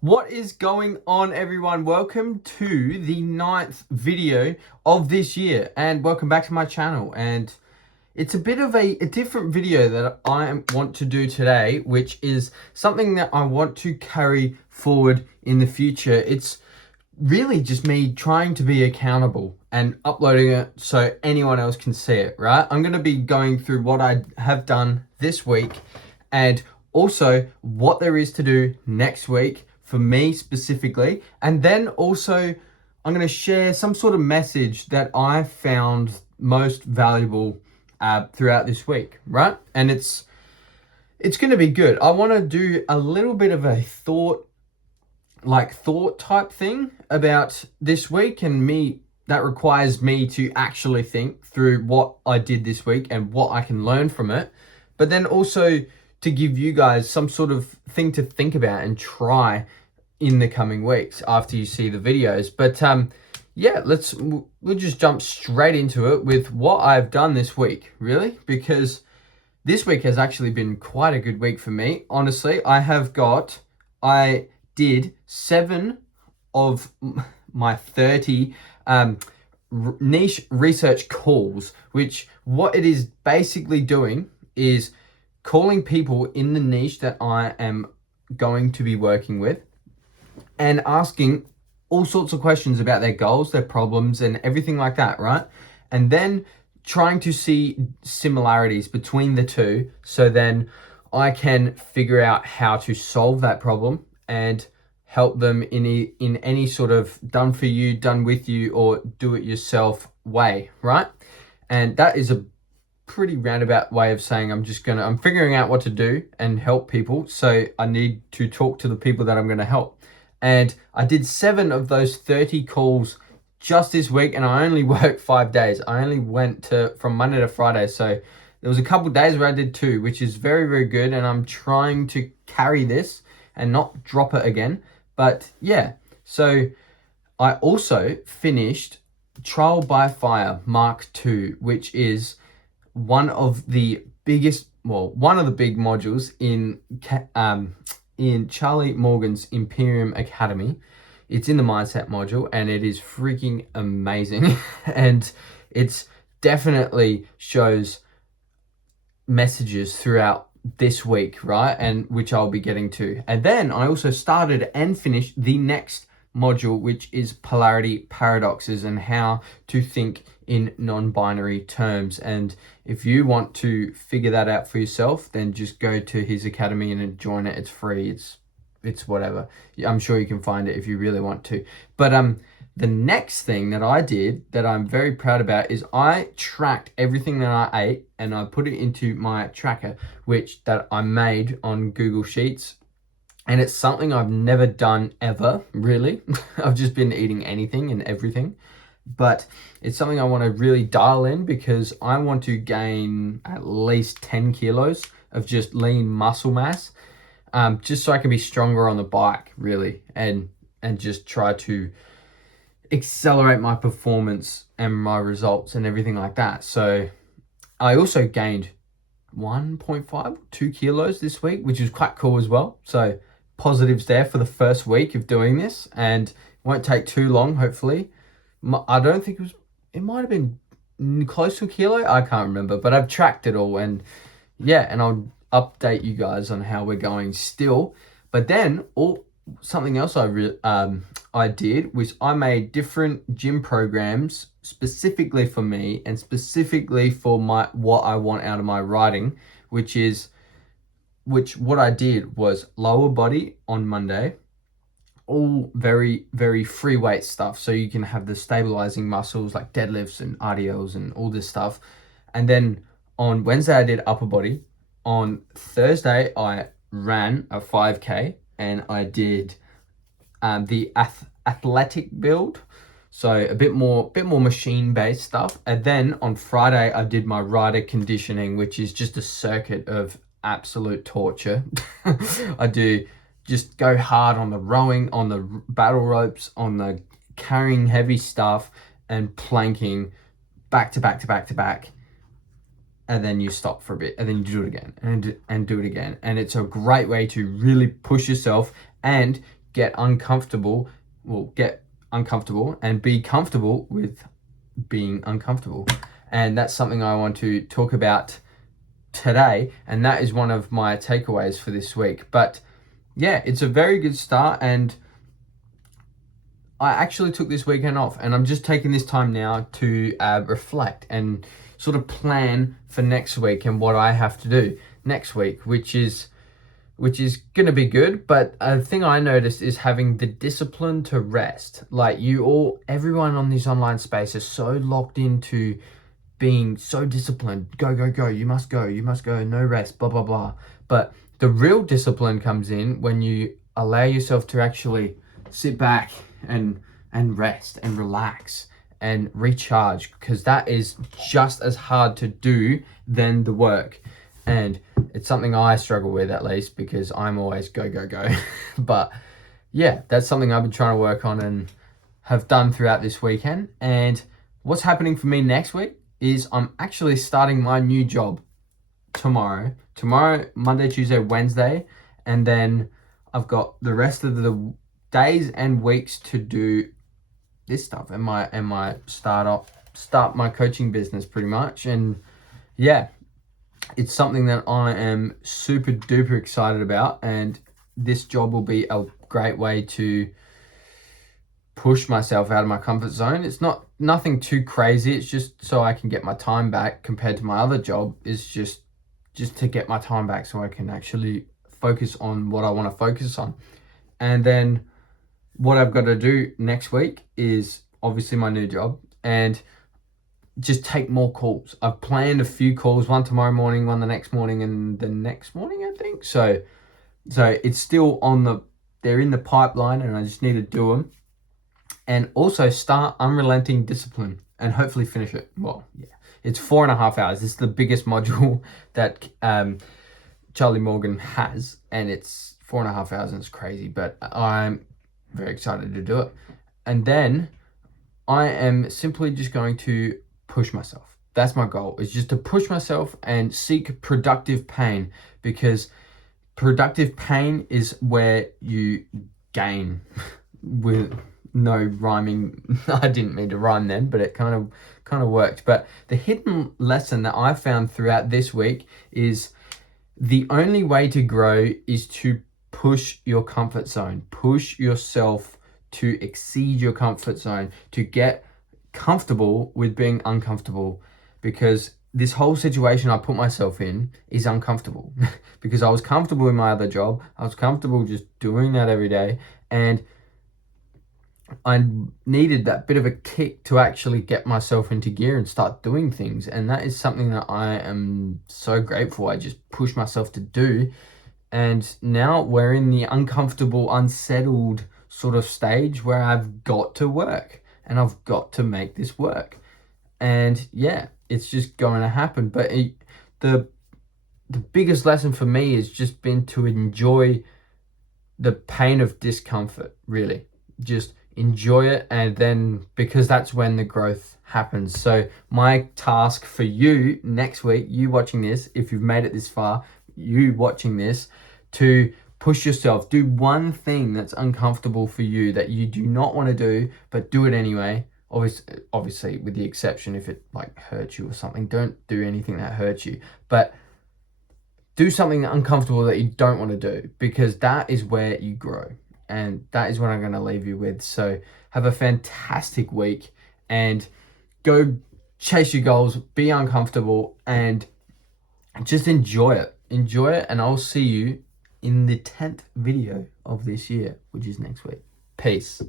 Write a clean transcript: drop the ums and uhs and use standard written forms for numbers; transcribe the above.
What is going on, everyone? Welcome to the 9th video of this year and welcome back to my channel. And it's a bit of a different video that I want to do today, which is something that I want to carry forward in the future. It's really just me trying to be accountable and uploading it so anyone else can see it, right? I'm going to be going through what I have done this week and also what there is to do next week for me specifically. And then also I'm going to share some sort of message that I found most valuable throughout this week, right? And it's going to be good. I want to do a little bit of a thought type thing about this week, and me that requires me to actually think through what I did this week and what I can learn from it, but then also to give you guys some sort of thing to think about and try in the coming weeks after you see the videos. But yeah, we'll just jump straight into it with what I've done this week, really, because this week has actually been quite a good week for me. Honestly, I did 7 of my 30 niche research calls, which what it is basically doing is calling people in the niche that I am going to be working with and asking all sorts of questions about their goals, their problems, and everything like that, right? And then trying to see similarities between the two, so then I can figure out how to solve that problem and help them in any sort of done for you, done with you, or do it yourself way, right? And that is a pretty roundabout way of saying I'm figuring out what to do and help people. So I need to talk to the people that I'm going to help. And I did 7 of those 30 calls just this week, and I only worked 5 days. I only went from Monday to Friday. So there was a couple days where I did 2, which is very, very good. And I'm trying to carry this and not drop it again. But yeah, so I also finished Trial by Fire Mark II, which is one of the big modules in Charlie Morgan's Imperium Academy. It's in the mindset module, and it is freaking amazing. And it's definitely shows messages throughout this week, right? And which I'll be getting to. And then I also started and finished the next module, which is polarity paradoxes and how to think in non-binary terms. And if you want to figure that out for yourself, then just go to his academy and join it. It's free. It's whatever. I'm sure you can find it if you really want to. But the next thing that I did that I'm very proud about is I tracked everything that I ate and I put it into my tracker, that I made on Google Sheets. And it's something I've never done ever, really. I've just been eating anything and everything. But it's something I want to really dial in because I want to gain at least 10 kilos of just lean muscle mass, just so I can be stronger on the bike, really, and just try to accelerate my performance and my results and everything like that. So I also gained 1.5, 2 kilos this week, which is quite cool as well. So positives there for the first week of doing this, and it won't take too long, hopefully. I don't think it might have been close to a kilo. I can't remember, but I've tracked it all, and yeah, and I'll update you guys on how we're going still. But then something else I did was I made different gym programs specifically for me and specifically for what I want out of my riding, which what I did was lower body on Monday, all very, very free weight stuff. So you can have the stabilizing muscles like deadlifts and RDLs and all this stuff. And then on Wednesday, I did upper body. On Thursday, I ran a 5K and I did the athletic build. So a bit more machine-based stuff. And then on Friday, I did my rider conditioning, which is just a circuit of absolute torture. I just go hard on the rowing, on the battle ropes, on the carrying heavy stuff, and planking back to back to back to back. And then you stop for a bit, and then you do it again, and do it again. And it's a great way to really push yourself and get uncomfortable and be comfortable with being uncomfortable. And that's something I want to talk about today, and that is one of my takeaways for this week. But yeah, it's a very good start, and I actually took this weekend off, and I'm just taking this time now to reflect and sort of plan for next week and what I have to do next week, which is going to be good. But a thing I noticed is having the discipline to rest. Like everyone on this online space is so locked into being so disciplined. Go, go, go. You must go. No rest, blah, blah, blah. But the real discipline comes in when you allow yourself to actually sit back and rest and relax and recharge, because that is just as hard to do than the work. And it's something I struggle with, at least, because I'm always go, go, go. But yeah, that's something I've been trying to work on and have done throughout this weekend. And what's happening for me next week is I'm actually starting my new job tomorrow, Monday, Tuesday, Wednesday. And then I've got the rest of the days and weeks to do this stuff and my start my coaching business, pretty much. And yeah, it's something that I am super duper excited about, and this job will be a great way to push myself out of my comfort zone. It's nothing too crazy. It's just so I can get my time back compared to my other job. It's just to get my time back so I can actually focus on what I want to focus on. And then what I've got to do next week is obviously my new job, and just take more calls. I've planned a few calls, one tomorrow morning, one the next morning, and the next morning, I think. So it's still they're in the pipeline, and I just need to do them. And also start unrelenting discipline and hopefully finish it. Well, yeah, it's 4.5 hours. This is the biggest module that Charlie Morgan has, and it's 4.5 hours, and it's crazy, but I'm very excited to do it. And then I am simply just going to push myself. That's my goal, is just to push myself and seek productive pain, because productive pain is where you gain. With no rhyming, I didn't mean to rhyme then, but it kind of worked. But the hidden lesson that I found throughout this week is the only way to grow is to push your comfort zone, push yourself to exceed your comfort zone, to get comfortable with being uncomfortable, because this whole situation I put myself in is uncomfortable because I was comfortable in my other job. I was comfortable just doing that every day, and I needed that bit of a kick to actually get myself into gear and start doing things. And that is something that I am so grateful I just pushed myself to do. And now we're in the uncomfortable, unsettled sort of stage where I've got to work and I've got to make this work. And yeah, it's just going to happen. But the biggest lesson for me has just been to enjoy the pain of discomfort, really. Just enjoy it, and then, because that's when the growth happens. So my task for you next week, you watching this, if you've made it this far, you watching this, to push yourself. Do one thing that's uncomfortable for you that you do not want to do, but do it anyway. Obviously with the exception if it like hurts you or something. Don't do anything that hurts you, but do something uncomfortable that you don't want to do, because that is where you grow. And that is what I'm going to leave you with. So have a fantastic week and go chase your goals, be uncomfortable, and just enjoy it. Enjoy it, and I'll see you in the 10th video of this year, which is next week. Peace.